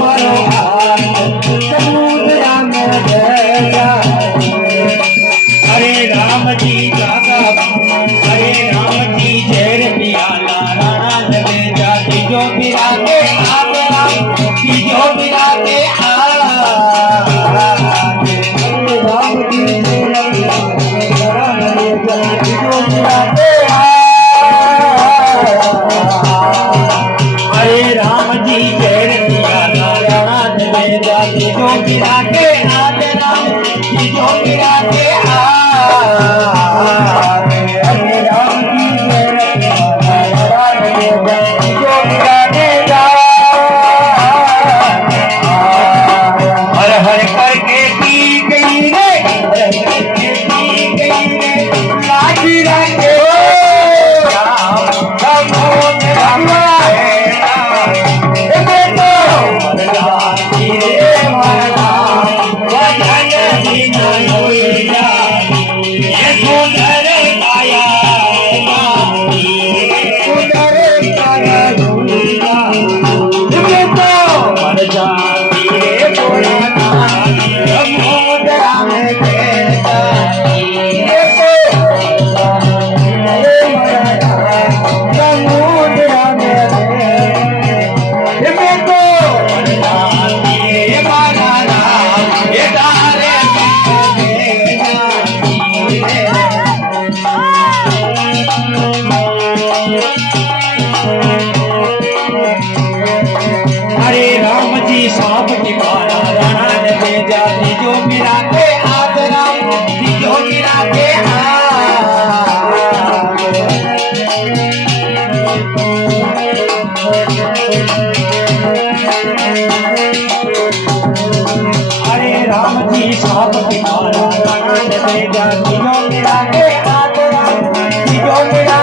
मारो समुद्र में भेजा। हरे राम जी दादा हरे राम जी जय पियाला राणा लगे जाती जो बिरागे आप राम जो बिरागे राम की जो मिलाते हरे राम जी जय पियाला राणा लगे जाती जो बिरागे आप राम जो बिरागे हरे राम जी सांप की मारा राणा ने भेजा जो मिला के हाथ राम जो मिला के हरे राम जी सांप की मारा राणा ने भेजा जो मिला के हाथ राम जो मिला